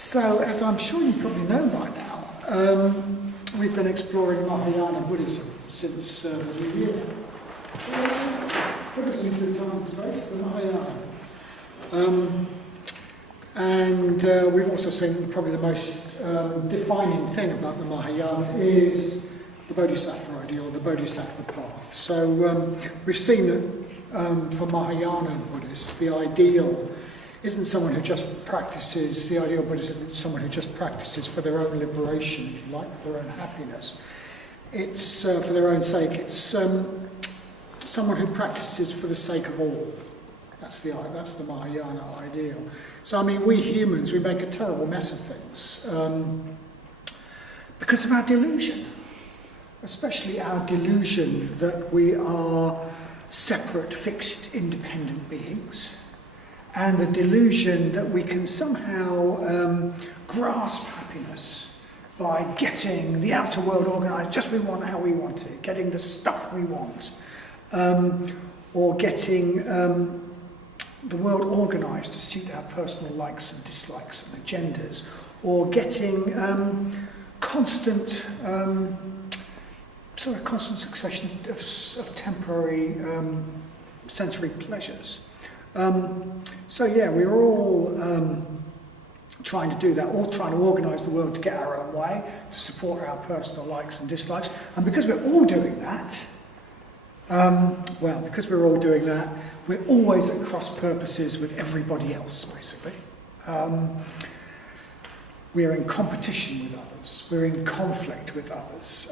So, as I'm sure you probably know by now, we've been exploring Mahayana Buddhism since the new year. Buddhism through time and space, the Mahayana. And we've also seen probably the most defining thing about the Mahayana is the Bodhisattva ideal, the Bodhisattva path. So we've seen that for Mahayana Buddhists, the ideal isn't someone who just practices, the ideal Buddhist isn't someone who just practices for their own liberation, if you like, for their own happiness. It's for their own sake. It's someone who practices for the sake of all. That's the Mahayana ideal. So, I mean, we humans, we make a terrible mess of things because of our delusion, especially our delusion that we are separate, fixed, independent beings, and the delusion that we can somehow grasp happiness by getting the outer world organised just how we want it, getting the stuff we want, or getting the world organised to suit our personal likes and dislikes and agendas, or getting constant succession of temporary sensory pleasures. So yeah, we're all trying to do that, all trying to organise the world to get our own way, to support our personal likes and dislikes. And because we're all doing that, we're always at cross purposes with everybody else, basically. We're in competition with others. We're in conflict with others.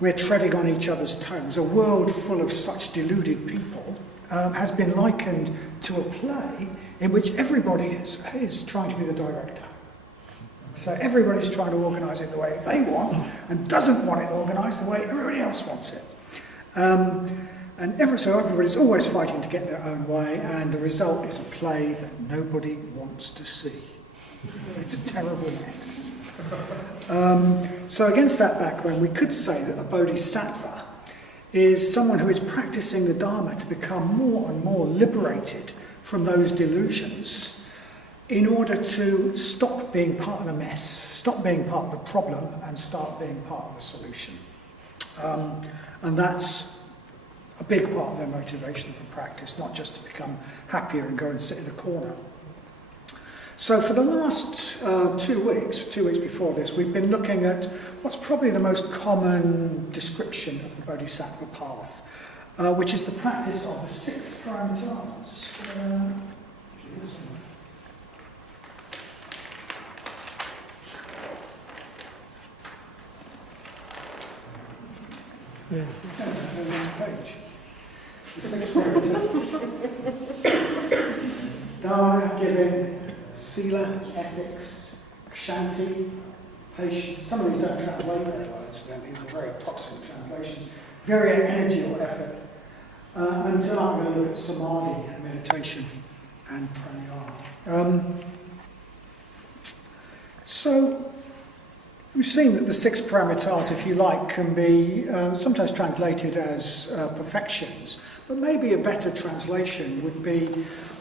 We're treading on each other's toes. A world full of such deluded people has been likened to a play in which everybody is trying to be the director. So everybody's trying to organise it the way they want and doesn't want it organised the way everybody else wants it. So everybody's always fighting to get their own way, and the result is a play that nobody wants to see. It's a terrible mess. So against that background, we could say that a bodhisattva is someone who is practicing the Dharma to become more and more liberated from those delusions in order to stop being part of the mess, stop being part of the problem, and start being part of the solution. And that's a big part of their motivation for practice, not just to become happier and go and sit in a corner. So for the last 2 weeks before this, we've been looking at what's probably the most common description of the Bodhisattva path, which is the practice of the 6 Paramitas. Page. The 6 Paramitas. Dharma, giving, Sila, ethics, Kshanti, patience. Some of these don't translate very well, incidentally. These are very approximate translations. Very energy or effort. And tonight I'm going to look at Samadhi, meditation, and Prajna. So we've seen that the 6 paramitas, if you like, can be sometimes translated as perfections, but maybe a better translation would be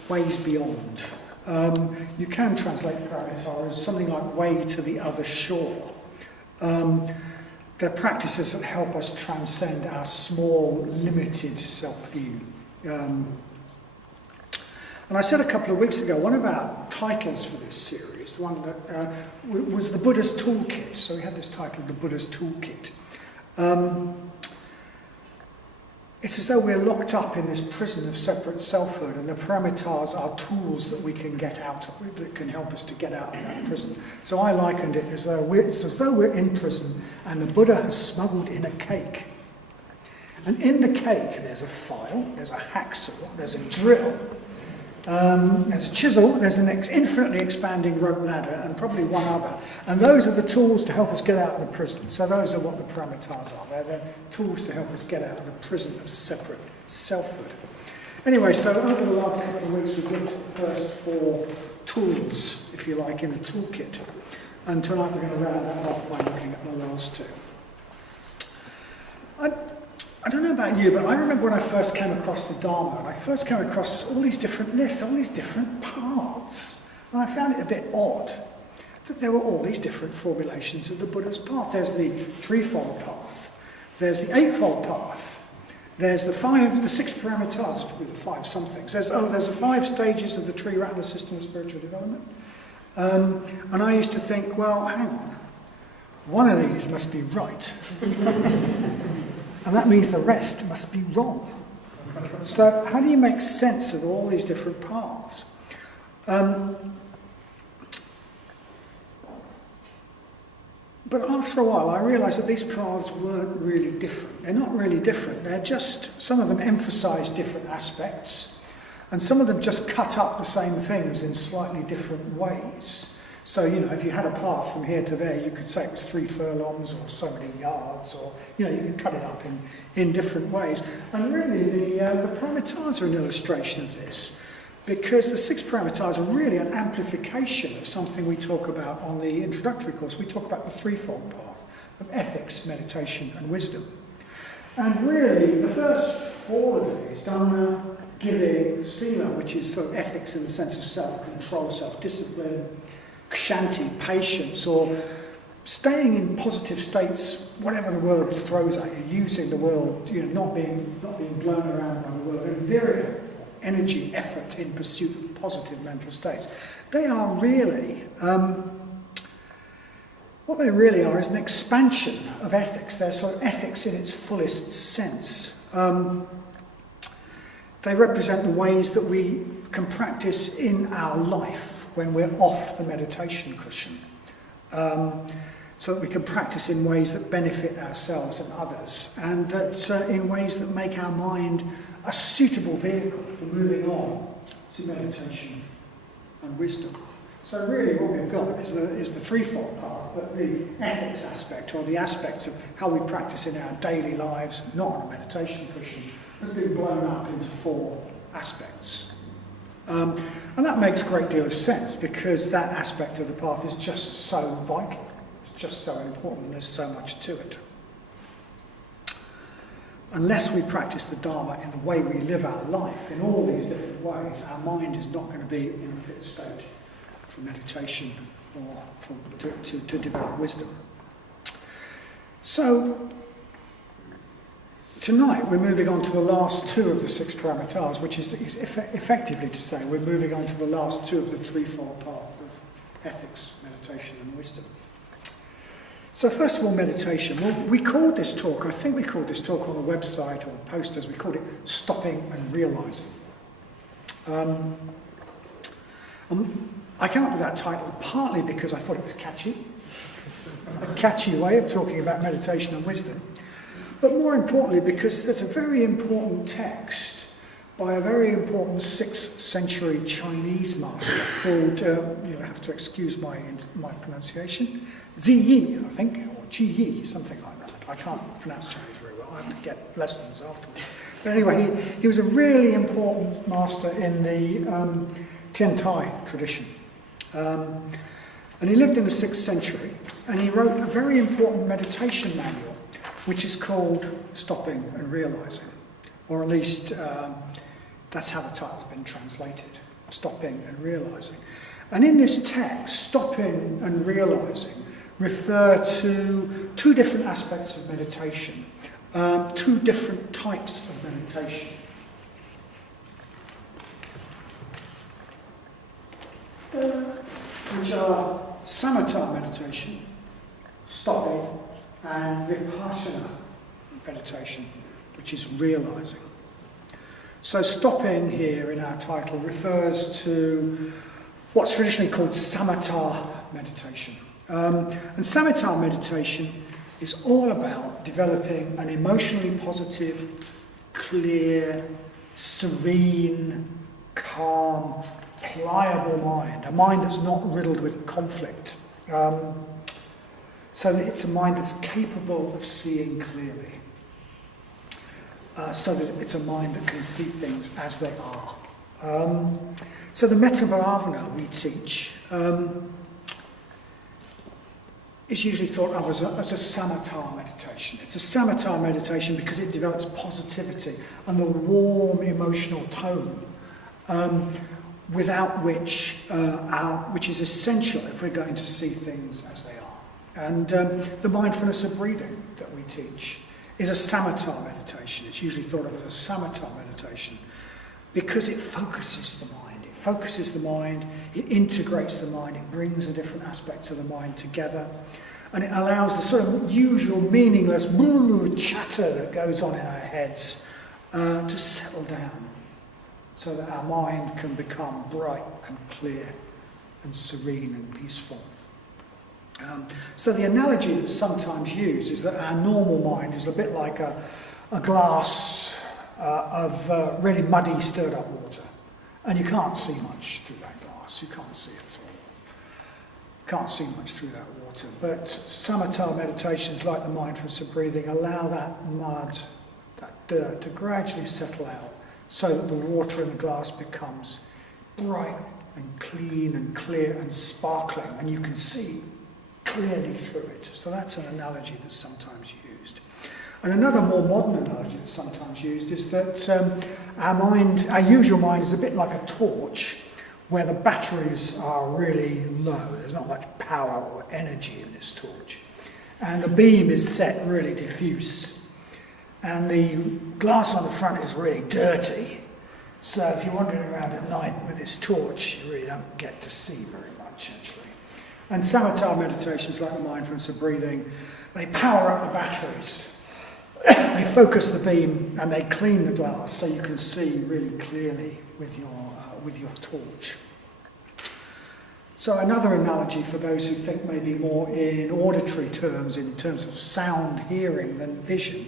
ways beyond. You can translate paramita as something like way to the other shore. They're practices that help us transcend our small, limited self-view. And I said a couple of weeks ago, one of our titles for this series, the one that was the Buddhist Toolkit. So we had this title, the Buddhist Toolkit. It's as though we're locked up in this prison of separate selfhood, and the paramitas are tools that we can get out of, that can help us to get out of that prison. So I likened it as though it's as though we're in prison and the Buddha has smuggled in a cake. And in the cake there's a file, there's a hacksaw, there's a drill, there's a chisel, there's an infinitely expanding rope ladder, and probably one other. And those are the tools to help us get out of the prison. So those are what the paramitas are. They're the tools to help us get out of the prison of separate selfhood. Anyway, so over the last couple of weeks we've looked at the first 4 tools, if you like, in the toolkit. And tonight we're going to round that off by looking at the last 2. I don't know about you, but I remember when I first came across the Dharma, and I first came across all these different lists, all these different paths, and I found it a bit odd. that there were all these different formulations of the Buddha's path. There's the threefold path, there's the eightfold path, there's the six paramitas with the five somethings. There's the 5 stages of the Triratna system of spiritual development. And I used to think, well, hang on, one of these must be right. And that means the rest must be wrong. So how do you make sense of all these different paths? But after a while, I realised that these paths weren't really different. They're not really different. They're just, some of them emphasise different aspects, and some of them just cut up the same things in slightly different ways. So, if you had a path from here to there, you could say it was 3 furlongs or so many yards, or, you could cut it up in different ways. And really, the paramitas are an illustration of this, because the 6 paramitas are really an amplification of something we talk about on the introductory course. We talk about the threefold path of ethics, meditation, and wisdom. And really, the first 4 of these, dhamma, giving, sila, which is sort of ethics in the sense of self-control, self-discipline, kshanti, patience, or staying in positive states, whatever the world throws at you, using the world, not being blown around by the world, and virya, energy, effort in pursuit of positive mental states. They are really, what they really are is an expansion of ethics. They're sort of ethics in its fullest sense. They represent the ways that we can practice in our life when we're off the meditation cushion, so that we can practice in ways that benefit ourselves and others, and that in ways that make our mind a suitable vehicle for moving on to meditation and wisdom. So really what we've got is the threefold path, but the ethics aspect, or the aspects of how we practice in our daily lives, not on a meditation cushion, has been blown up into 4 aspects. And that makes a great deal of sense, because that aspect of the path is just so vital, it's just so important, and there's so much to it. Unless we practice the Dharma in the way we live our life, in all these different ways, our mind is not going to be in a fit state for meditation or to develop wisdom. So, tonight we're moving on to the last 2 of the 6 paramitas, which is effectively to say we're moving on to the last 2 of the threefold path of ethics, meditation and wisdom. So first of all, meditation. Well, we called this talk, I think we called this talk on the website or posters, we called it Stopping and Realising. I came up with that title partly because I thought it was catchy, a catchy way of talking about meditation and wisdom. But more importantly, because there's a very important text by a very important 6th century Chinese master called, you'll have to excuse my pronunciation, Ziyi, I think, or Ji Yi, something like that. I can't pronounce Chinese very well, I have to get lessons afterwards. But anyway, he was a really important master in the Tiantai tradition. And he lived in the 6th century, and he wrote a very important meditation manual, which is called Stopping and Realising, or at least that's how the title's been translated, Stopping and Realising. And in this text, stopping and realising refer to 2 different aspects of meditation, 2 different types of meditation. Which are Samatar meditation, stopping, and Vipassana meditation, which is realising. So stopping here in our title refers to what's traditionally called Samatar meditation. And Samatar meditation is all about developing an emotionally positive, clear, serene, calm, pliable mind, a mind that's not riddled with conflict, so that it's a mind that's capable of seeing clearly, so that it's a mind that can see things as they are. So the Metta Bhavana we teach is usually thought of as a Samatar meditation. It's a Samatar meditation because it develops positivity and the warm emotional tone, without which is essential if we're going to see things as they are. And the mindfulness of breathing that we teach is a Samatar meditation. It's usually thought of as a Samatar meditation because it focuses the mind. It focuses the mind, it integrates the mind, it brings the different aspects of the mind together, and it allows the sort of usual meaningless chatter that goes on in our heads to settle down so that our mind can become bright and clear and serene and peaceful. So the analogy that's sometimes used is that our normal mind is a bit like a glass of really muddy, stirred up water. And you can't see much through that glass. You can't see it at all. You can't see much through that water. But Samatar meditations, like the mindfulness of breathing, allow that mud, that dirt, to gradually settle out so that the water in the glass becomes bright and clean and clear and sparkling, and you can see clearly through it. So that's an analogy that's sometimes used. And another more modern analogy that's sometimes used is that our usual mind is a bit like a torch where the batteries are really low. There's not much power or energy in this torch. And the beam is set really diffuse. And the glass on the front is really dirty. So if you're wandering around at night with this torch, you really don't get to see very much, actually. And Samatar meditations, like the mindfulness of breathing, they power up the batteries. They focus the beam and they clean the glass so you can see really clearly with your torch. So another analogy for those who think maybe more in auditory terms, in terms of sound hearing than vision,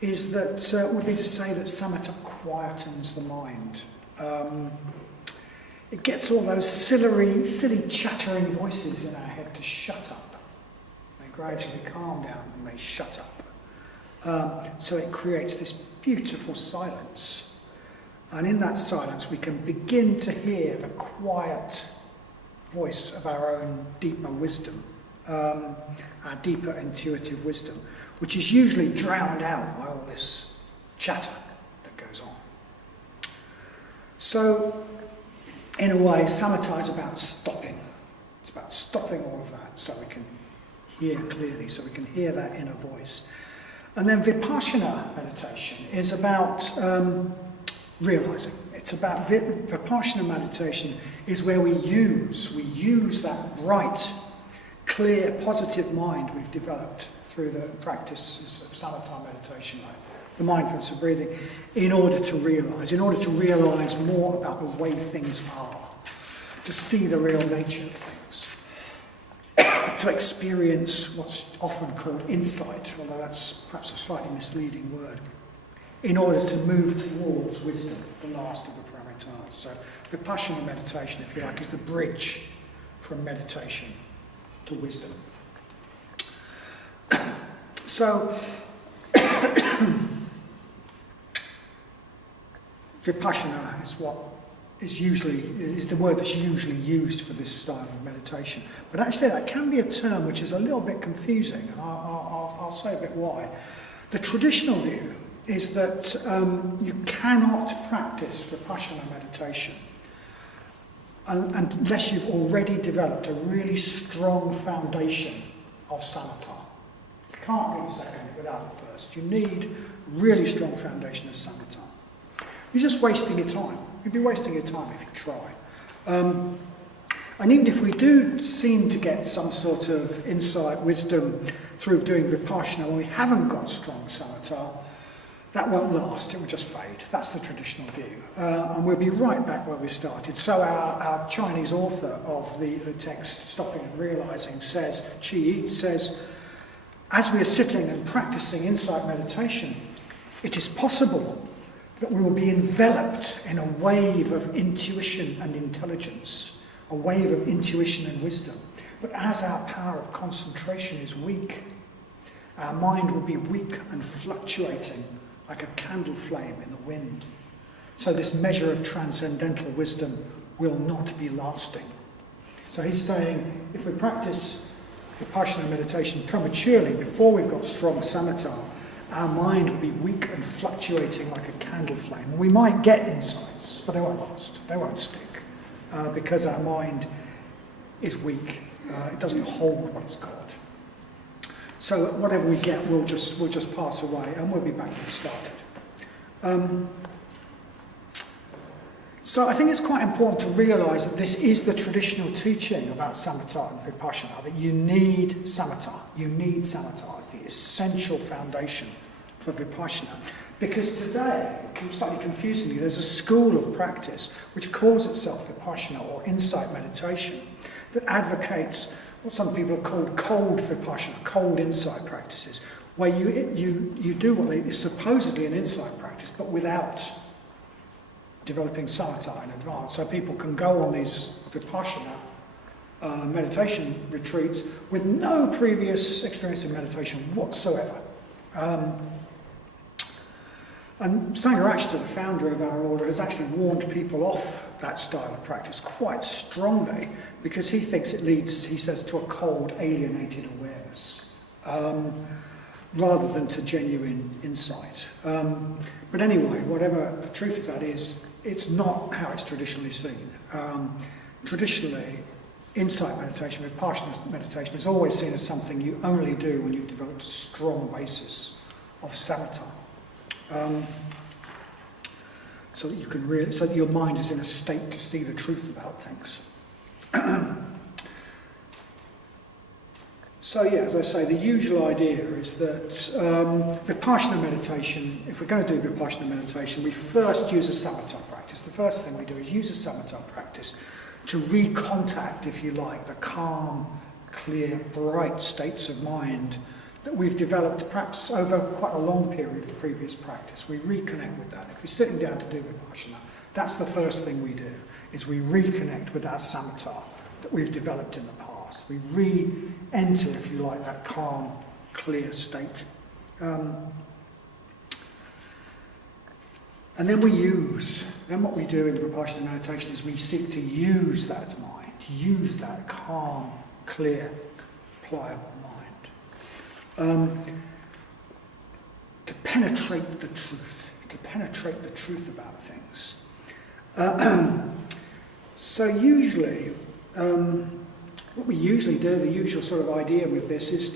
is that would be to say that samatha quietens the mind. It gets all those silly chattering voices in our head to shut up. They gradually calm down and they shut up. So it creates this beautiful silence. And in that silence we can begin to hear the quiet voice of our own deeper wisdom, our deeper intuitive wisdom, which is usually drowned out by all this chatter that goes on. So, in a way, samatha is about stopping. It's about stopping all of that so we can hear clearly, so we can hear that inner voice. And then Vipassana meditation is about realizing. It's about Vipassana meditation is where we use that bright, clear, positive mind we've developed through the practices of Samatar meditation, like the mindfulness of breathing, in order to realize more about the way things are, to see the real nature of things, to experience what's often called insight, although that's perhaps a slightly misleading word, in order to move towards wisdom, the last of the Paramitas. So Vipassana meditation, if you like, is the bridge from meditation to wisdom. So Vipassana is the word that's usually used for this style of meditation. But actually that can be a term which is a little bit confusing, and I'll say a bit why. The traditional view is that you cannot practice Vipassana meditation unless you've already developed a really strong foundation of samatha. You can't do the second without the first. You need a really strong foundation of samatha. You're just wasting your time. You'd be wasting your time if you try. And even if we do seem to get some sort of insight, wisdom through doing Vipassana when we haven't got strong samatha, that won't last, it will just fade. That's the traditional view. And we'll be right back where we started. So our Chinese author of the text, Stopping and Realizing, says, Qi says, as we are sitting and practicing insight meditation, it is possible that we will be enveloped in a wave of intuition and intelligence, a wave of intuition and wisdom. But as our power of concentration is weak, our mind will be weak and fluctuating like a candle flame in the wind. So this measure of transcendental wisdom will not be lasting. So he's saying, if we practice Vipassana meditation prematurely, before we've got strong samatha, our mind will be weak and fluctuating like a candle flame. And we might get insights, but they won't last. They won't stick. because our mind is weak. It doesn't hold what it's got. So whatever we get will just pass away, and we'll be back where we started. So I think it's quite important to realise that this is the traditional teaching about samatha and vipassana, that you need samatha. You need samatha as the essential foundation for vipassana. Because today, slightly confusingly, there's a school of practice which calls itself vipassana or insight meditation that advocates what some people have called cold vipassana, cold insight practices, where you do what is supposedly an insight practice, but without developing samatha in advance. So people can go on these vipassana meditation retreats with no previous experience in meditation whatsoever. And Sangha, the founder of our order, has actually warned people off that style of practice quite strongly, because he thinks it leads, he says, to a cold, alienated awareness, rather than to genuine insight. But anyway, whatever the truth of that is, it's not how it's traditionally seen. Traditionally, insight meditation, vipassana meditation, is always seen as something you only do when you've developed a strong basis of samatha. So that you can so that your mind is in a state to see the truth about things. So yeah, as I say, the usual idea is that Vipassana meditation, if we're going to do Vipassana meditation, we first use a samatha practice. The first thing we do is use a samatha practice to recontact, if you like, the calm, clear, bright states of mind that we've developed perhaps over quite a long period of previous practice. We reconnect with that. If we're sitting down to do Vipassana, that's the first thing we do, is we reconnect with that samatha that we've developed in the past. We re-enter, if you like, that calm, clear state. And then what we do in Vipassana meditation is we seek to use that mind, use that calm, clear, pliable mind. To penetrate the truth about things. So usually, what we usually do, the usual sort of idea with this is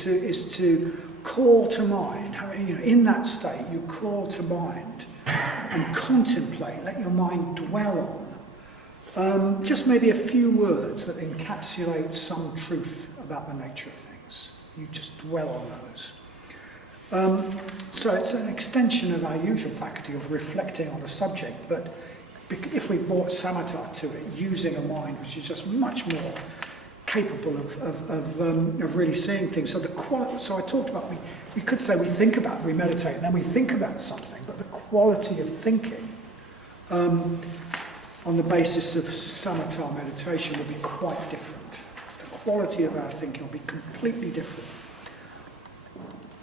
to call to mind. In that state, you call to mind and contemplate. Let your mind dwell on just maybe a few words that encapsulate some truth about the nature of things. You just dwell on those. So it's an extension of our usual faculty of reflecting on a subject, but if we brought samatha to it, using a mind which is just much more capable of really seeing things. So so I talked about, we could say we meditate, and then we think about something, but the quality of thinking on the basis of samatha meditation will be quite different. Quality of our thinking will be completely different.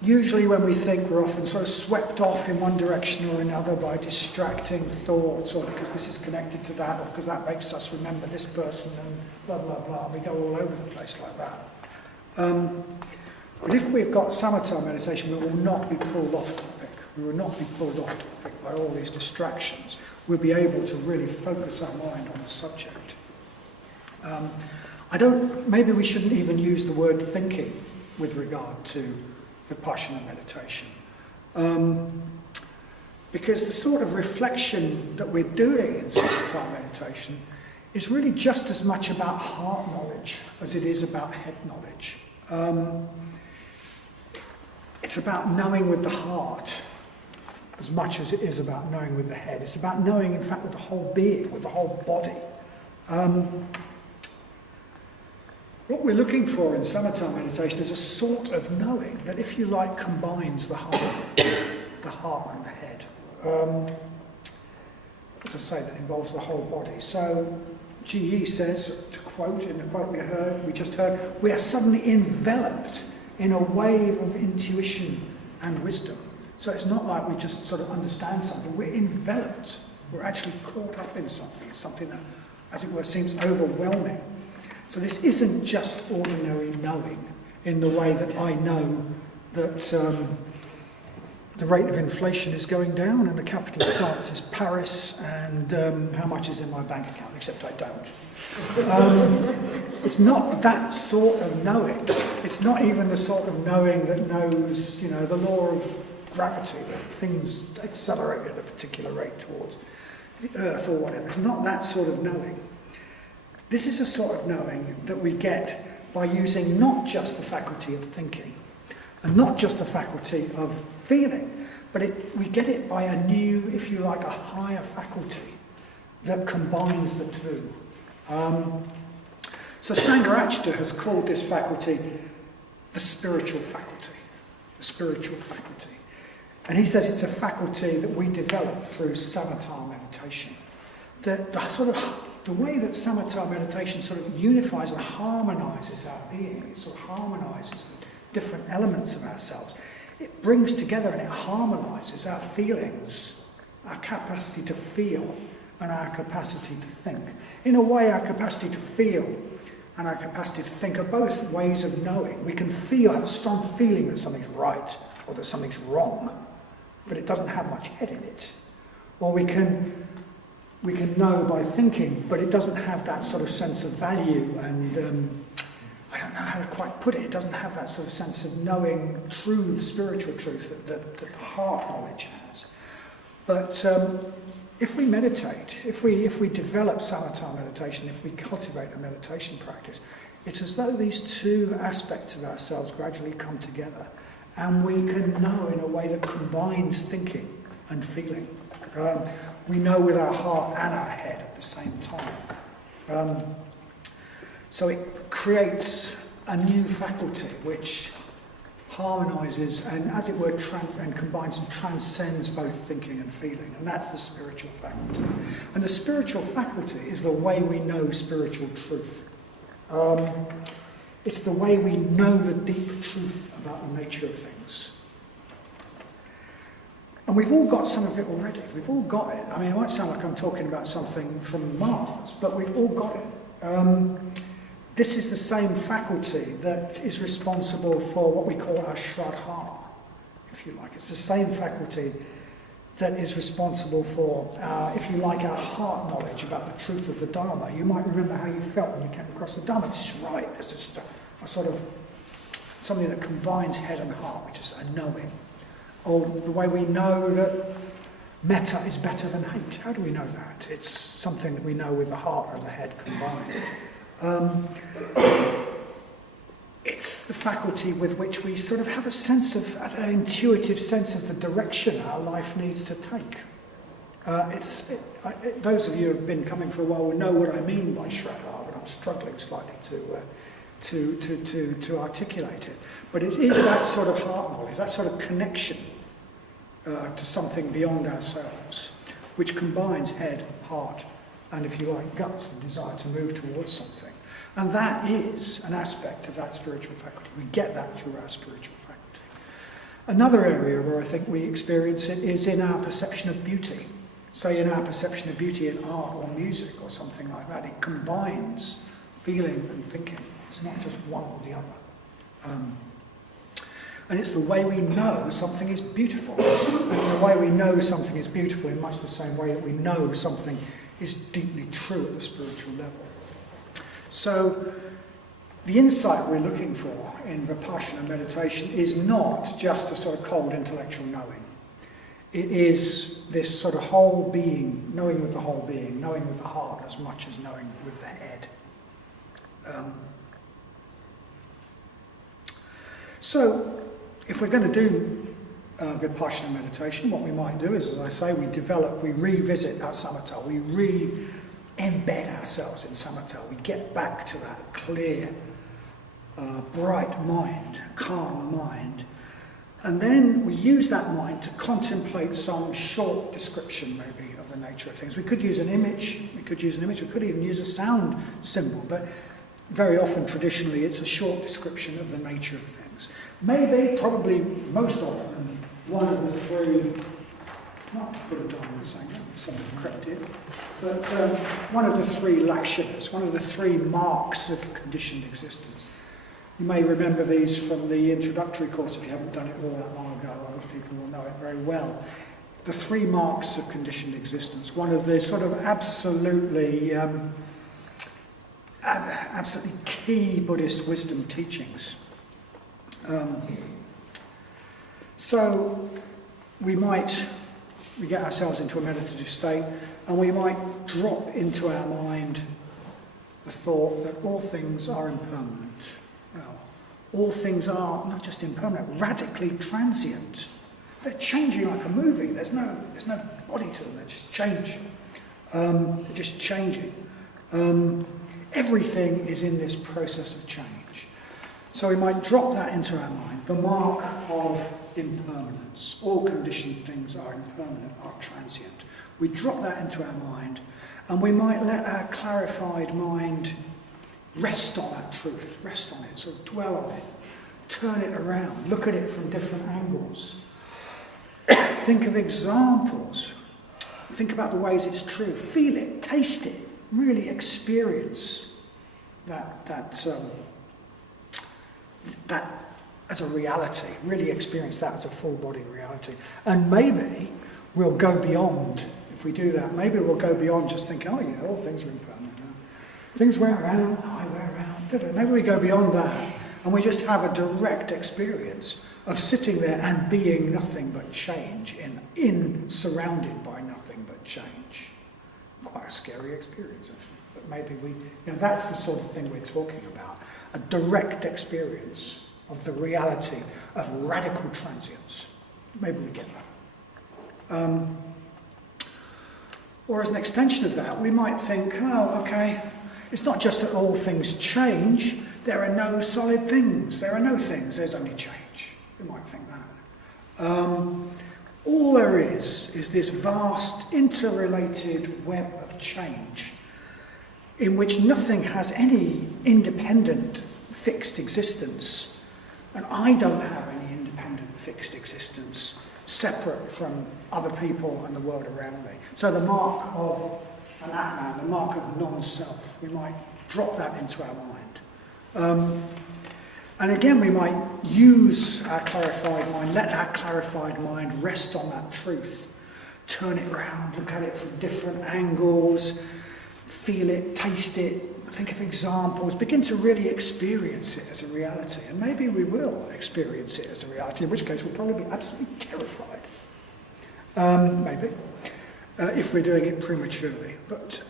Usually when we think, we're often sort of swept off in one direction or another by distracting thoughts, or because this is connected to that, or because that makes us remember this person, and blah, blah, blah. And we go all over the place like that. But if we've got samatha meditation, we will not be pulled off topic. We will not be pulled off topic by all these distractions. We'll be able to really focus our mind on the subject. Maybe we shouldn't even use the word thinking with regard to Vipassana meditation. Because the sort of reflection that we're doing in Samatar meditation is really just as much about heart knowledge as it is about head knowledge. It's about knowing with the heart as much as it is about knowing with the head. It's about knowing, in fact, with the whole being, with the whole body. What we're looking for in Samatar meditation is a sort of knowing that, if you like, combines the heart and the head. As I say, that involves the whole body. So G.E. says, to quote in the quote we just heard, we are suddenly enveloped in a wave of intuition and wisdom. So it's not like we just sort of understand something, we're enveloped. We're actually caught up in something. It's something that, as it were, seems overwhelming. So this isn't just ordinary knowing in the way that I know that the rate of inflation is going down, and the capital of France is Paris, and how much is in my bank account, except I don't. It's not that sort of knowing. It's not even the sort of knowing that knows, the law of gravity, that things accelerate at a particular rate towards the Earth or whatever. It's not that sort of knowing. This is a sort of knowing that we get by using not just the faculty of thinking, and not just the faculty of feeling, but we get it by a new, if you like, a higher faculty that combines the two. So Sangha has called this faculty the spiritual faculty. The spiritual faculty. And he says it's a faculty that we develop through Samatar Meditation. The way that Samatar Meditation sort of unifies and harmonises our being, it sort of harmonises the different elements of ourselves. It brings together and it harmonises our feelings, our capacity to feel and our capacity to think. In a way, our capacity to feel and our capacity to think are both ways of knowing. We can have a strong feeling that something's right or that something's wrong, but it doesn't have much head in it. Or we can know by thinking, but it doesn't have that sort of sense of value and I don't know how to quite put it. It doesn't have that sort of sense of knowing truth, spiritual truth that the heart knowledge has. But if we meditate, if we develop Samatar meditation, if we cultivate a meditation practice, it's as though these two aspects of ourselves gradually come together, and we can know in a way that combines thinking and feeling. We know with our heart and our head at the same time. So it creates a new faculty which harmonises and, as it were, and combines and transcends both thinking and feeling, and that's the spiritual faculty. And the spiritual faculty is the way we know spiritual truth. It's the way we know the deep truth about the nature of things. And we've all got some of it already. We've all got it. I mean, it might sound like I'm talking about something from Mars, but we've all got it. This is the same faculty that is responsible for what we call our Shraddha, if you like. It's the same faculty that is responsible for, if you like, our heart knowledge about the truth of the Dharma. You might remember how you felt when you came across the Dharma. This is right. It's just a sort of something that combines head and heart, which is a knowing. Or the way we know that metta is better than hate. How do we know that? It's something that we know with the heart and the head combined. It's the faculty with which we sort of have a sense of, an intuitive sense of the direction our life needs to take. Those of you who have been coming for a while will know what I mean by Shraddha, but I'm struggling slightly to articulate it. But it is that sort of heart knowledge, that sort of connection to something beyond ourselves, which combines head, heart, and, if you like, guts, the desire to move towards something. And that is an aspect of that spiritual faculty. We get that through our spiritual faculty. Another area where I think we experience it is in our perception of beauty. Say in our perception of beauty in art or music or something like that. It combines feeling and thinking. It's not just one or the other. And it's the way we know something is beautiful. And in the way we know something is beautiful in much the same way that we know something is deeply true at the spiritual level. So the insight we're looking for in Vipassana meditation is not just a sort of cold intellectual knowing. It is this sort of whole being, knowing with the whole being, knowing with the heart as much as knowing with the head. So if we're going to do Vipassana meditation, what we might do is, as I say, we revisit our samatha, we embed ourselves in samatha, we get back to that clear, bright mind, calm mind, and then we use that mind to contemplate some short description maybe of the nature of things. We could use an image, we could even use a sound symbol, but very often, traditionally, it's a short description of the nature of things. Maybe, probably, most often, one of the three, not Buddha Dharma and Sangha, something crept in, but one of the three lakshanas, one of the three marks of conditioned existence. You may remember these from the introductory course if you haven't done it all that long ago. Other people will know it very well. The 3 marks of conditioned existence, one of the sort of absolutely key Buddhist wisdom teachings. So we get ourselves into a meditative state, and we might drop into our mind the thought that all things are impermanent. Well, all things are not just impermanent, radically transient. They're changing like a movie. There's no body to them. They just change. They're just changing. Everything is in this process of change. So we might drop that into our mind. The mark of impermanence. All conditioned things are impermanent, are transient. We drop that into our mind, and we might let our clarified mind rest on that truth, rest on it, sort of dwell on it, turn it around, look at it from different angles. Think of examples. Think about the ways it's true. Feel it, taste it, really experience that as a reality. Really experience that as a full-body reality. And maybe we'll go beyond, if we do that, maybe we'll go beyond just thinking, oh yeah, all things are impermanent. Things wear around, I wear around. Maybe we go beyond that, and we just have a direct experience of sitting there and being nothing but change, surrounded by nothing but change. Quite a scary experience, actually. But maybe that's the sort of thing we're talking about. A direct experience of the reality of radical transience. Maybe we get that. Or as an extension of that, we might think, oh, okay, it's not just that all things change, there are no solid things, there are no things, there's only change. We might think that. All there is this vast interrelated web of change in which nothing has any independent fixed existence, and I don't have any independent fixed existence separate from other people and the world around me. So the mark of an Atman, the mark of non-self, we might drop that into our mind. And again, we might use our clarified mind, let our clarified mind rest on that truth, turn it around, look at it from different angles, feel it, taste it, think of examples, begin to really experience it as a reality. And maybe we will experience it as a reality, in which case we'll probably be absolutely terrified. Maybe, if we're doing it prematurely. But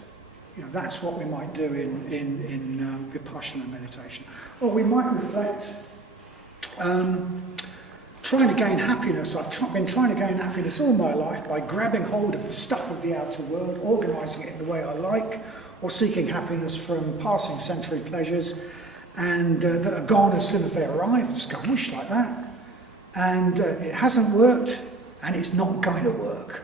that's what we might do in Vipassana meditation. Or we might reflect, trying to gain happiness. I've been trying to gain happiness all my life by grabbing hold of the stuff of the outer world, organising it in the way I like, or seeking happiness from passing sensory pleasures, and that are gone as soon as they arrive. Just go whoosh like that. And it hasn't worked, and it's not going to work.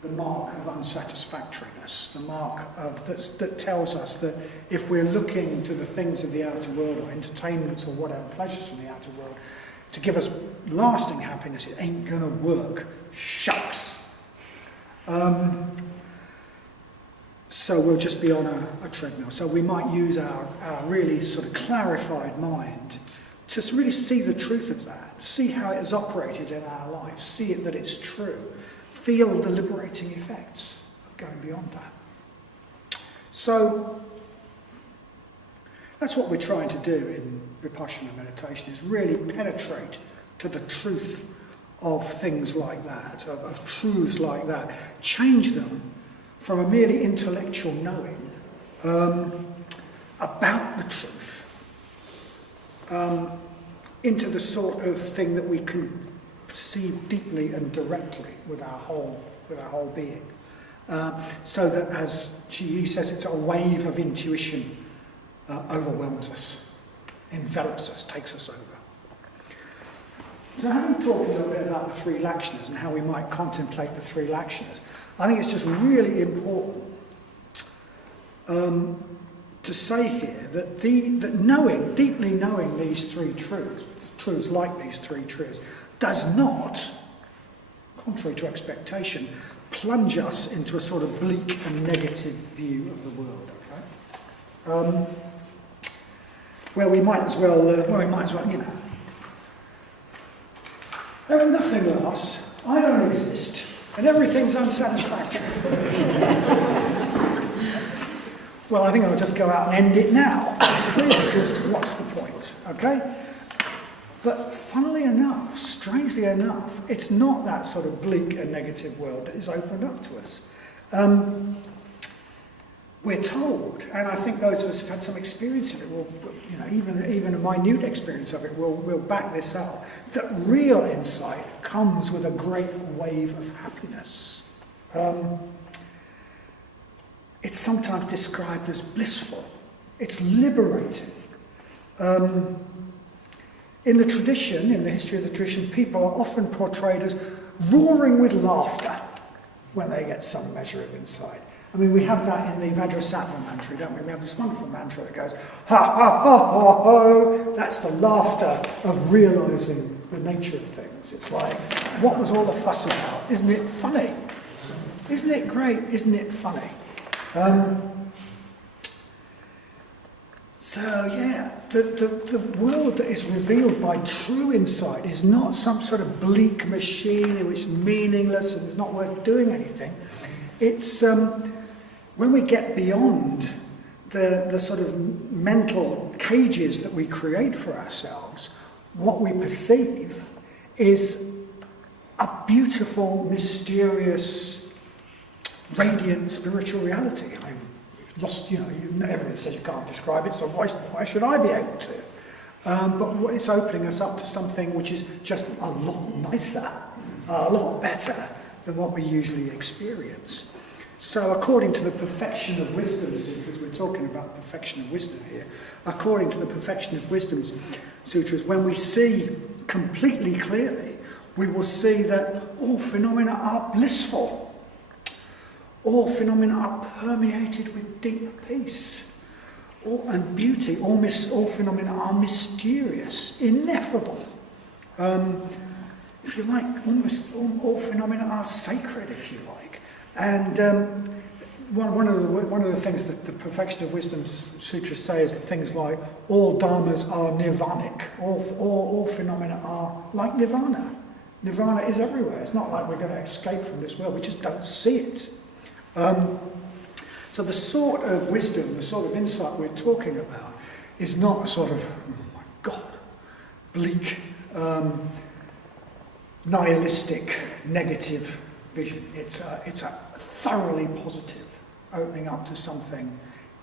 The mark of unsatisfactoriness, the mark of that tells us that if we're looking to the things of the outer world, or entertainments, or whatever, pleasures from the outer world, to give us lasting happiness, it ain't going to work. Shucks. So we'll just be on a treadmill. So we might use our really sort of clarified mind to really see the truth of that, see how it has operated in our life, see it that it's true. Feel the liberating effects of going beyond that. So that's what we're trying to do in Vipassana meditation, is really penetrate to the truth of things like that, of truths like that, change them from a merely intellectual knowing about the truth into the sort of thing that we can perceive deeply and directly with our whole being. So that, as Chi says, it's a wave of intuition overwhelms us, envelops us, takes us over. So having talked a little bit about the 3 lakshanas and how we might contemplate the 3 lakshanas, I think it's just really important to say here that deeply knowing these 3 truths like these 3 truths, does not, contrary to expectation, plunge us into a sort of bleak and negative view of the world. Okay? where we might as well, you know, nothing lasts, I don't exist, and everything's unsatisfactory. Well, I think I'll just go out and end it now, basically, because what's the point, okay? But funnily enough, strangely enough, it's not that sort of bleak and negative world that is opened up to us. We're told, and I think those of us who've had some experience of it will, you know, even a minute experience of it will back this up, that real insight comes with a great wave of happiness. It's sometimes described as blissful. It's liberating. In the tradition, in the history of the tradition, people are often portrayed as roaring with laughter when they get some measure of insight. I mean, we have that in the Vajrasattva mantra, don't we? We have this wonderful mantra that goes, ha, ha, ha, ha, ho. That's the laughter of realising the nature of things. It's like, what was all the fuss about? Isn't it funny? Isn't it great? Isn't it funny? So yeah, the world that is revealed by true insight is not some sort of bleak machine in which it's meaningless and it's not worth doing anything. It's when we get beyond the sort of mental cages that we create for ourselves, what we perceive is a beautiful, mysterious, radiant spiritual reality. I mean, everybody says you can't describe it, so why should I be able to? But it's opening us up to something which is just a lot nicer, a lot better than what we usually experience. So according to the Perfection of Wisdom Sutras, we're talking about perfection of wisdom here, according to the Perfection of Wisdom Sutras, when we see completely clearly, we will see that all phenomena are blissful. All phenomena are permeated with deep peace and beauty. All phenomena are mysterious, ineffable. If you like, almost all phenomena are sacred, if you like. And one of the things that the Perfection of Wisdom Sutras say is things like all dharmas are nirvanic. All phenomena are like nirvana. Nirvana is everywhere. It's not like we're going to escape from this world. We just don't see it. So the sort of wisdom, the sort of insight we're talking about is not a sort of, oh my God, bleak, nihilistic, negative vision. It's a thoroughly positive, opening up to something,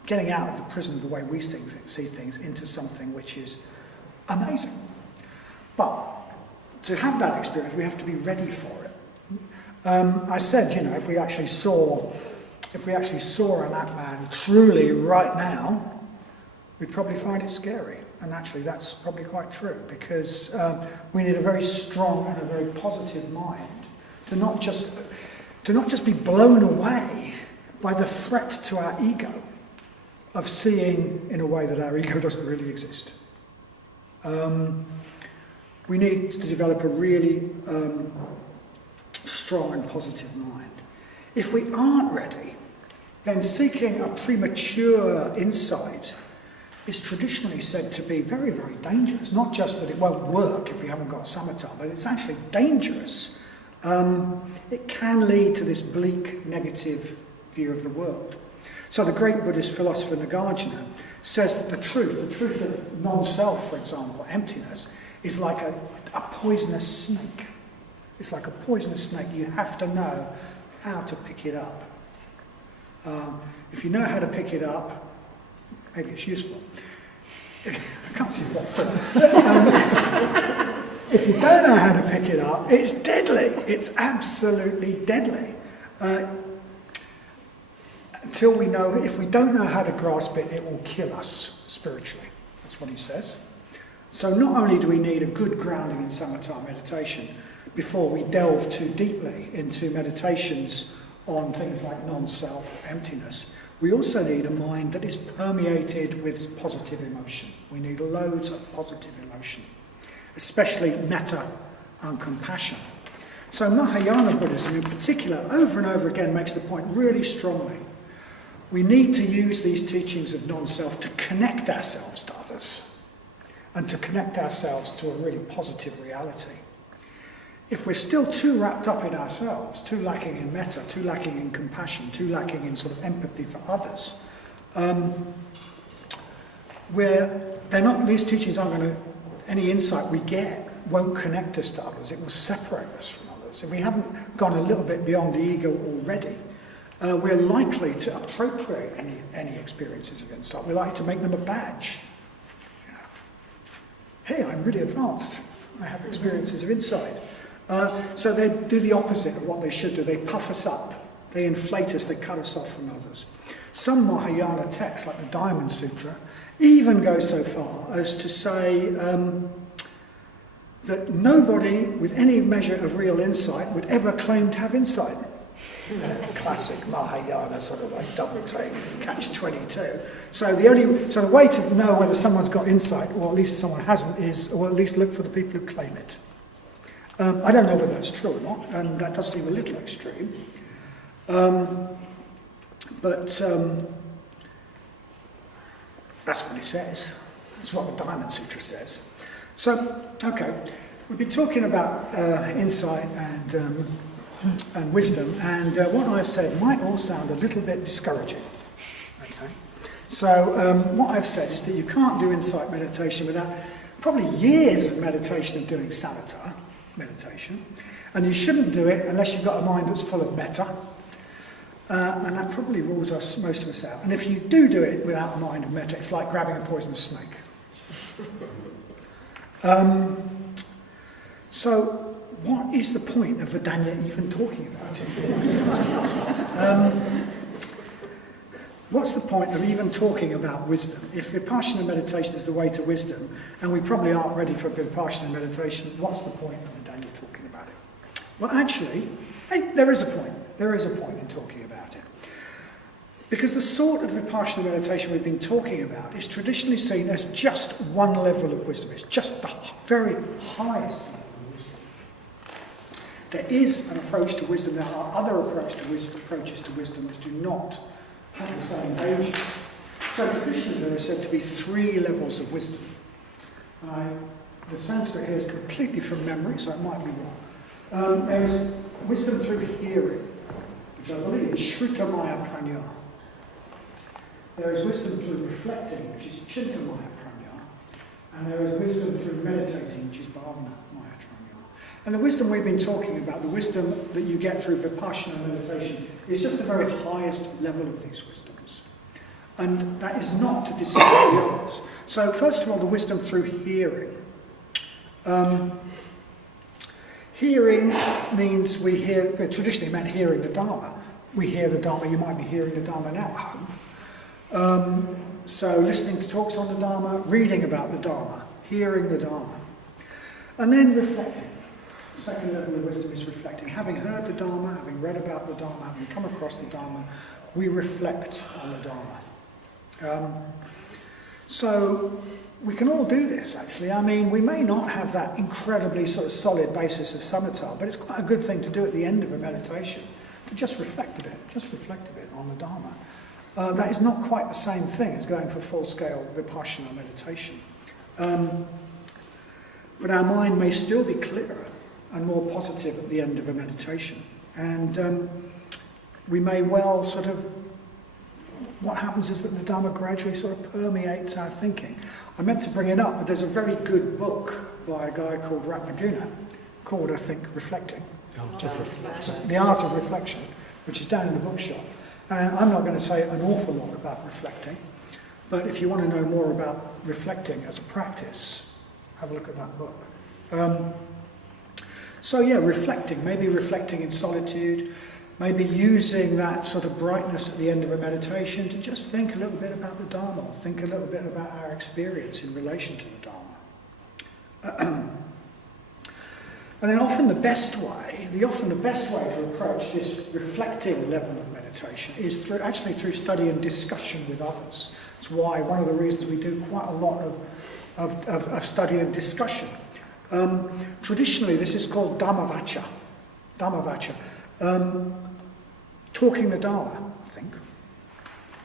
getting out of the prison of the way we see things into something which is amazing. But to have that experience, we have to be ready for it. I said, if we actually saw an Atman truly right now, we'd probably find it scary. And actually, that's probably quite true, because we need a very strong and a very positive mind to not just be blown away by the threat to our ego of seeing in a way that our ego doesn't really exist. We need to develop a really strong and positive mind. If we aren't ready, then seeking a premature insight is traditionally said to be very, very dangerous. Not just that it won't work if we haven't got samatha, but it's actually dangerous. It can lead to this bleak, negative view of the world. So the great Buddhist philosopher Nagarjuna says that the truth of non-self, for example, emptiness, is like a poisonous snake. It's like a poisonous snake. You have to know how to pick it up. If you know how to pick it up, maybe it's useful. I can't see what for. If you don't know how to pick it up, it's deadly. It's absolutely deadly. If we don't know how to grasp it, it will kill us spiritually. That's what he says. So not only do we need a good grounding in Samatar meditation before we delve too deeply into meditations on things like non-self, emptiness, we also need a mind that is permeated with positive emotion. We need loads of positive emotion, especially metta and compassion. So Mahayana Buddhism in particular, over and over again, makes the point really strongly. We need to use these teachings of non-self to connect ourselves to others. and to connect ourselves to a really positive reality. If we're still too wrapped up in ourselves, too lacking in metta, too lacking in compassion, too lacking in sort of empathy for others, these teachings aren't going to, any insight we get won't connect us to others. It will separate us from others. If we haven't gone a little bit beyond the ego already, we're likely to appropriate any experiences of insight. We're likely to make them a badge. Hey, I'm really advanced. I have experiences of insight. So they do the opposite of what they should do. They puff us up. They inflate us. They cut us off from others. Some Mahayana texts, like the Diamond Sutra, even go so far as to say that nobody with any measure of real insight would ever claim to have insight. Classic Mahayana sort of like double take, catch-22. So the way to know whether someone's got insight, or at least someone hasn't, is, or at least look for the people who claim it. I don't know whether that's true or not, and that does seem a little extreme. But that's what it says. That's what the Diamond Sutra says. So, okay, we've been talking about insight and wisdom, and what I've said might all sound a little bit discouraging. Okay, so what I've said is that you can't do insight meditation without probably years of meditation of doing Samatar Meditation, and you shouldn't do it unless you've got a mind that's full of metta, and that probably rules most of us out. And if you do it without a mind of metta, it's like grabbing a poisonous snake. So what is the point of Vadanya even talking about it? What's the point of even talking about wisdom? If Vipassana meditation is the way to wisdom, and we probably aren't ready for Vipassana meditation, what's the point of Vadanya talking about it? Well, actually, there is a point. There is a point in talking about it. Because the sort of Vipassana meditation we've been talking about is traditionally seen as just one level of wisdom. It's just the very highest level of wisdom. There is an approach to wisdom. There are other approaches to wisdom which do not have the same dangers. So traditionally there are said to be 3 levels of wisdom. The Sanskrit here is completely from memory, so it might be wrong. There is wisdom through hearing, which I believe is Shrutamaya Prajna. There is wisdom through reflecting, which is Chintamaya Prajna. And there is wisdom through meditating, which is Bhavana Maya Prajna. And the wisdom we've been talking about, the wisdom that you get through Vipassana meditation, is just the very highest level of these wisdoms. And that is not to discount the others. So first of all, the wisdom through hearing. Hearing means we hear, traditionally meant hearing the Dharma. We hear the Dharma, you might be hearing the Dharma now at home. So listening to talks on the Dharma, reading about the Dharma, hearing the Dharma. And then reflecting. The second level of wisdom is reflecting. Having heard the Dharma, having read about the Dharma, having come across the Dharma, we reflect on the Dharma. So we can all do this, actually. I mean, we may not have that incredibly sort of solid basis of samatha, but it's quite a good thing to do at the end of a meditation, to just reflect a bit on the Dharma. That is not quite the same thing as going for full-scale Vipassana meditation. But our mind may still be clearer and more positive at the end of a meditation. And we may well sort of, what happens is that the Dharma gradually sort of permeates our thinking. I meant to bring it up, but there's a very good book by a guy called Ratnaguna, called, I think, Reflecting. The Art of Reflection, which is down in the bookshop. And I'm not going to say an awful lot about reflecting, but if you want to know more about reflecting as a practice, have a look at that book. So yeah, reflecting, maybe reflecting in solitude, maybe using that sort of brightness at the end of a meditation to just think a little bit about the Dharma, think a little bit about our experience in relation to the Dharma. And then often the best way to approach this reflecting level of meditation is through study and discussion with others. That's why one of the reasons we do quite a lot of study and discussion. Traditionally, this is called Dhammavaca. Talking the Dharma, I think.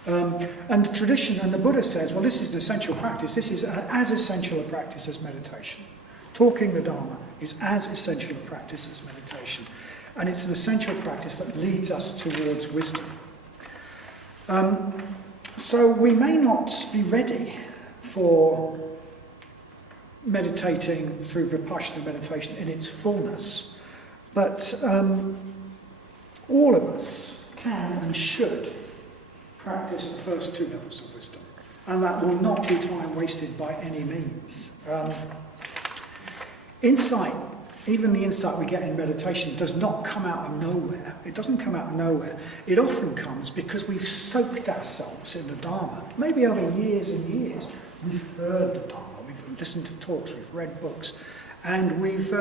And the tradition, and the Buddha says, well, this is an essential practice. This is as essential a practice as meditation. Talking the Dharma is as essential a practice as meditation. And it's an essential practice that leads us towards wisdom. So we may not be ready for meditating through Vipassana meditation in its fullness, but all of us can and should practice the first 2 levels of wisdom, and that will not be time wasted by any means. Insight, even the insight we get in meditation, does not come out of nowhere. It doesn't come out of nowhere. It often comes because we've soaked ourselves in the Dharma. Maybe over years and years, we've heard the Dharma, we've listened to talks, we've read books, and we've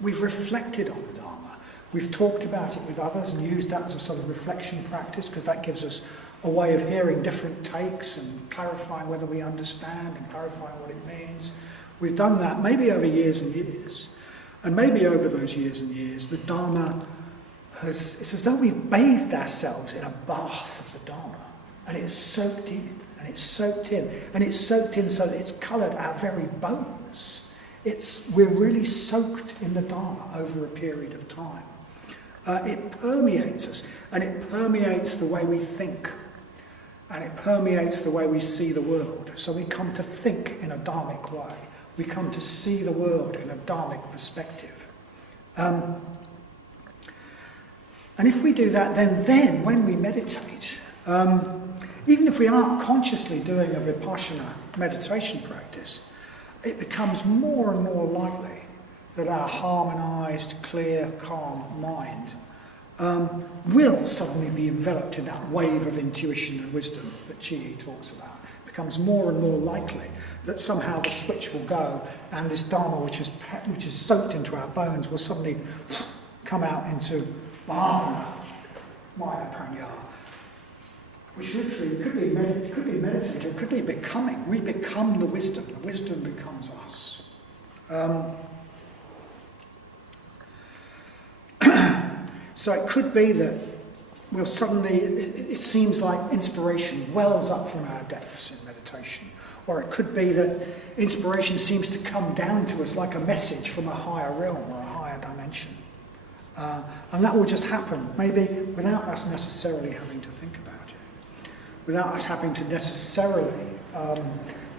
reflected on the Dharma. We've talked about it with others and used that as a sort of reflection practice, because that gives us a way of hearing different takes and clarifying whether we understand and clarifying what it means. We've done that maybe over years and years. And maybe over those years and years, the Dharma it's as though we've bathed ourselves in a bath of the Dharma. And it's soaked in, and it's soaked in, and it's soaked in so that it's coloured our very bones. We're really soaked in the Dharma over a period of time. It permeates us, and it permeates the way we think, and it permeates the way we see the world. So we come to think in a dharmic way. We come to see the world in a dharmic perspective. And if we do that, then when we meditate, even if we aren't consciously doing a Vipassana meditation practice, it becomes more and more likely that our harmonised, clear, calm mind will suddenly be enveloped in that wave of intuition and wisdom that Chi talks about. It becomes more and more likely that somehow the switch will go, and this Dharma, which is soaked into our bones, will suddenly come out into Bhavana, Maya Prajna, which literally could be meditative, could be becoming. We become the wisdom becomes us. So it could be that we'll suddenly, it seems like inspiration wells up from our depths in meditation. Or it could be that inspiration seems to come down to us like a message from a higher realm or a higher dimension. And that will just happen, maybe without us necessarily having to think about it. Without us having to necessarily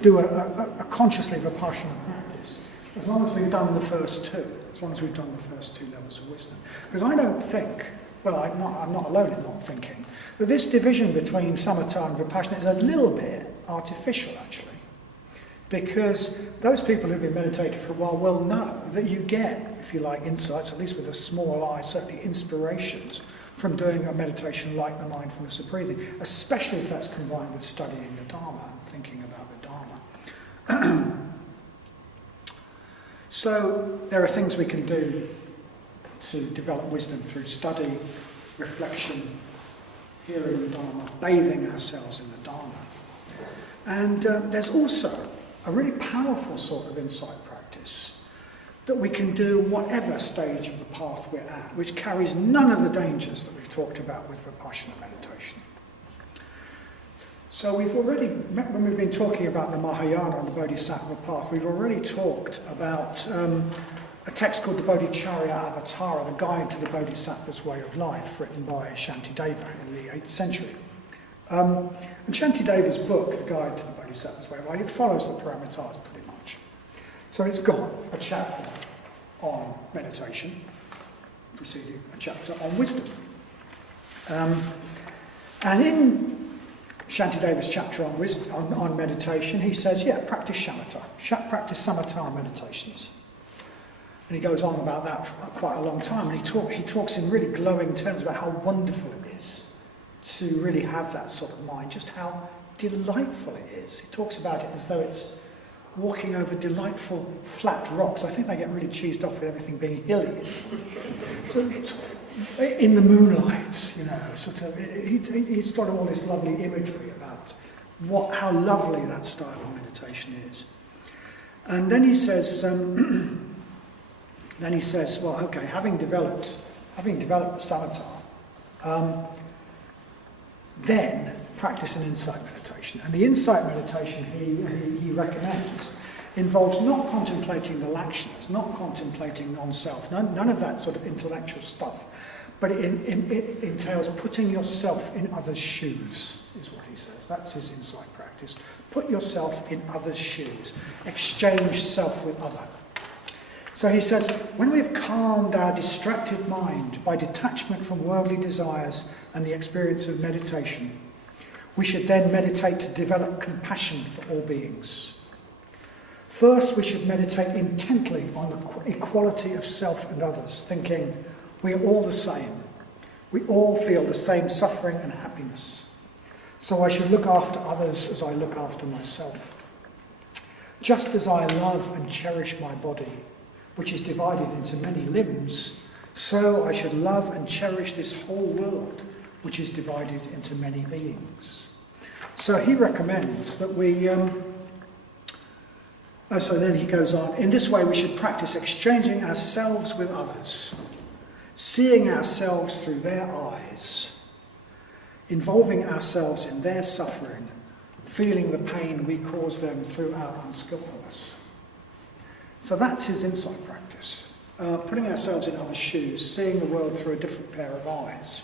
do a consciously Vipassana practice. As long as we've done the first 2. As long as we've done the first 2 levels of wisdom. Because I don't think, well, I'm not alone in not thinking, that this division between Samatha and Vipassana is a little bit artificial, actually. Because those people who've been meditating for a while will know that you get, if you like, insights, at least with a small eye, certainly inspirations from doing a meditation like the mindfulness of breathing, especially if that's combined with studying the Dharma and thinking about the Dharma. So there are things we can do to develop wisdom through study, reflection, hearing the Dharma, bathing ourselves in the Dharma. And there's also a really powerful sort of insight practice that we can do whatever stage of the path we're at, which carries none of the dangers that we've talked about with Vipassana meditation. So we've already, when we've been talking about the Mahayana and the Bodhisattva path, we've already talked about a text called the Bodhicharya Avatara, the Guide to the Bodhisattva's Way of Life, written by Shantideva in the 8th century. And Shantideva's book, The Guide to the Bodhisattva's Way of Life, it follows the Paramitas pretty much. So it's got a chapter on meditation, preceding a chapter on wisdom. And in Shantideva's chapter on meditation, he says, practice shamatha, practice Samatar meditations. And he goes on about that for quite a long time, and he talks in really glowing terms about how wonderful it is to really have that sort of mind, just how delightful it is. He talks about it as though it's walking over delightful flat rocks. I think they get really cheesed off with everything being hilly. So in the moonlight, sort of, he's got all this lovely imagery about how lovely that style of meditation is. And then he says, well, okay, having developed the samatha, then practice an insight meditation. And the insight meditation he recommends involves not contemplating the lakshanas, not contemplating non-self, none of that sort of intellectual stuff, but it entails putting yourself in others' shoes, is what he says. That's his insight practice. Put yourself in others' shoes. Exchange self with other. So he says, when we have calmed our distracted mind by detachment from worldly desires and the experience of meditation, we should then meditate to develop compassion for all beings. First, we should meditate intently on the equality of self and others, thinking, we are all the same. We all feel the same suffering and happiness. So I should look after others as I look after myself. Just as I love and cherish my body, which is divided into many limbs, so I should love and cherish this whole world, which is divided into many beings. So he recommends that we... so then he goes on, in this way we should practice exchanging ourselves with others, seeing ourselves through their eyes, involving ourselves in their suffering, feeling the pain we cause them through our unskillfulness. So that's his insight practice, putting ourselves in others' shoes, seeing the world through a different pair of eyes.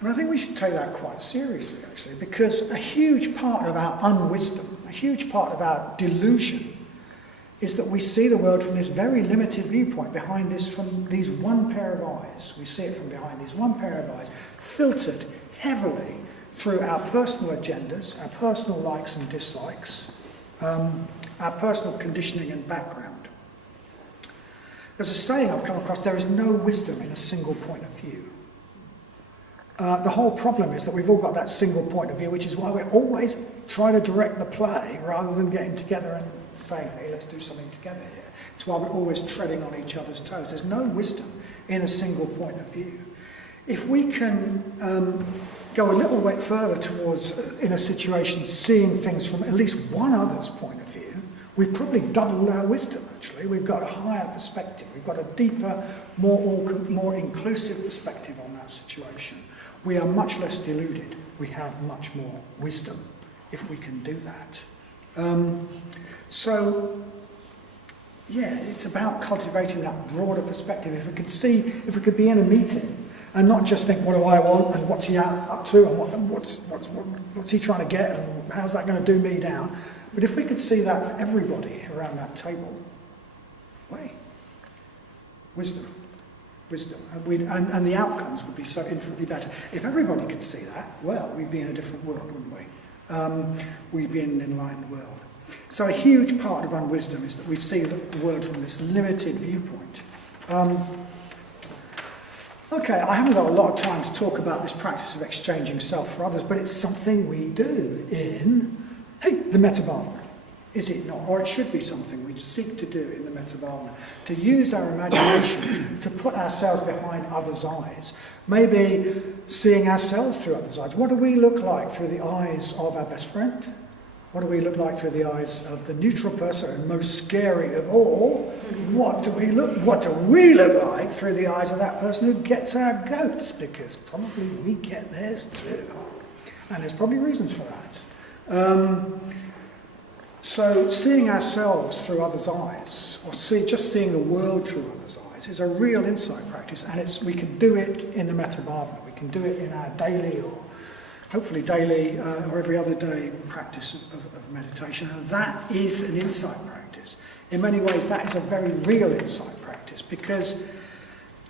And I think we should take that quite seriously, actually, because a huge part of our unwisdom, a huge part of our delusion, is that we see the world from this very limited viewpoint, from these one pair of eyes. We see it from behind these one pair of eyes, filtered heavily through our personal agendas, our personal likes and dislikes, our personal conditioning and background. There's a saying I've come across, there is no wisdom in a single point of view. The whole problem is that we've all got that single point of view, which is why we're always trying to direct the play rather than getting together and saying, hey, let's do something together here. It's why we're always treading on each other's toes. There's no wisdom in a single point of view. If we can go a little bit further towards, in a situation, seeing things from at least one other's point of view, we've probably doubled our wisdom, actually. We've got a higher perspective. We've got a deeper, more inclusive perspective on that situation. We are much less deluded. We have much more wisdom if we can do that. It's about cultivating that broader perspective. If we could be in a meeting and not just think, what do I want and what's he up to and what's he trying to get and how's that going to do me down, but if we could see that for everybody around that table, wisdom. And the outcomes would be so infinitely better. If everybody could see that, well, we'd be in a different world, wouldn't we? We'd be in an enlightened world. So a huge part of unwisdom is that we see the world from this limited viewpoint. I haven't got a lot of time to talk about this practice of exchanging self for others, but it's something we do in, the Metta-bhavana. Is it not? Or it should be something we seek to do in the Metta-bhavana, to use our imagination to put ourselves behind others' eyes. Maybe seeing ourselves through others' eyes. What do we look like through the eyes of our best friend? What do we look like through the eyes of the neutral person, and most scary of all, what do we look like through the eyes of that person who gets our goats? Because probably we get theirs too. And there's probably reasons for that. So seeing ourselves through others' eyes, or just seeing the world through others' eyes, is a real insight practice, and we can do it in the Metta-bhavana. We can do it in our daily, or hopefully daily, or every other day practice of meditation, and that is an insight practice. In many ways, that is a very real insight practice, because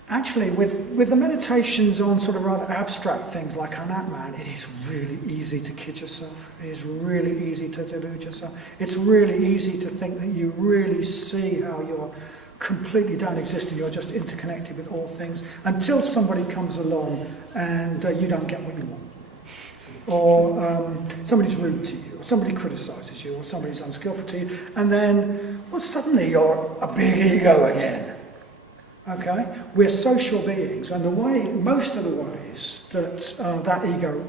actually, with the meditations on sort of rather abstract things like Anatman, it is really easy to kid yourself. It is really easy to delude yourself. It's really easy to think that you really see how you're completely don't exist and you're just interconnected with all things, until somebody comes along and you don't get what you want. Or somebody's rude to you, or somebody criticises you, or somebody's unskillful to you, and then, suddenly you're a big ego again. Okay? We're social beings, and most of the ways that that ego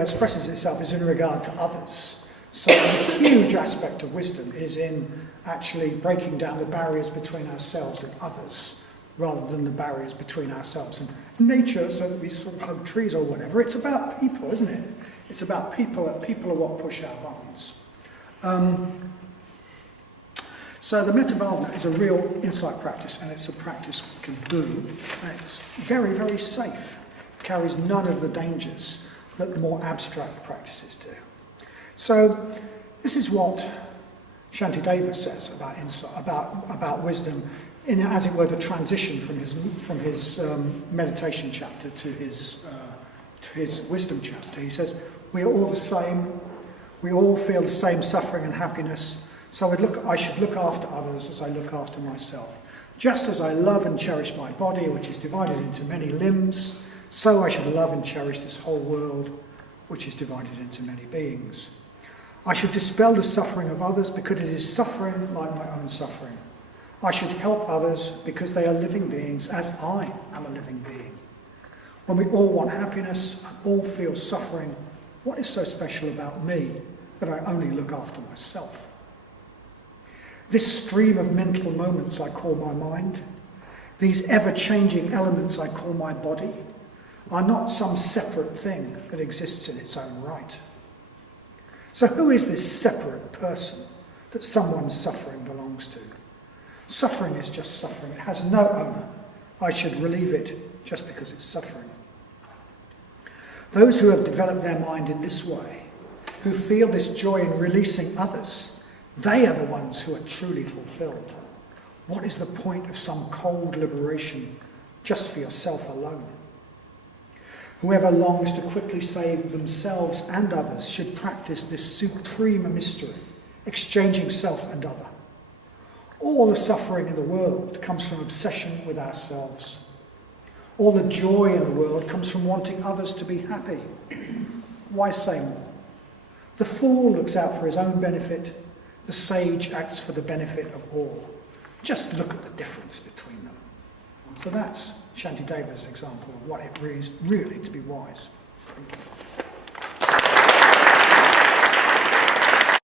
expresses itself is in regard to others. So a huge aspect of wisdom is in actually breaking down the barriers between ourselves and others, rather than the barriers between ourselves and nature, so that we sort of hug trees or whatever. It's about people, isn't it? It's about people. People are what push our buttons. So the Metta Bhavana is a real insight practice, and it's a practice we can do. And it's very, very safe. It carries none of the dangers that the more abstract practices do. So this is what Shantideva says about insight, about wisdom, in, as it were, the transition from his meditation chapter to his wisdom chapter. He says, we are all the same. We all feel the same suffering and happiness. So I should look after others as I look after myself. Just as I love and cherish my body, which is divided into many limbs, so I should love and cherish this whole world, which is divided into many beings. I should dispel the suffering of others because it is suffering like my own suffering. I should help others because they are living beings, as I am a living being. When we all want happiness and all feel suffering, what is so special about me that I only look after myself? This stream of mental moments I call my mind, these ever-changing elements I call my body, are not some separate thing that exists in its own right. So who is this separate person that someone's suffering belongs to? Suffering is just suffering. It has no owner. I should relieve it just because it's suffering. Those who have developed their mind in this way, who feel this joy in releasing others, they are the ones who are truly fulfilled. What is the point of some cold liberation just for yourself alone? Whoever longs to quickly save themselves and others should practice this supreme mystery, exchanging self and other. All the suffering in the world comes from obsession with ourselves. All the joy in the world comes from wanting others to be happy. Why say more? The fool looks out for his own benefit. The sage acts for the benefit of all. Just look at the difference between them. So that's Shantideva's example of what it is really to be wise. Thank you.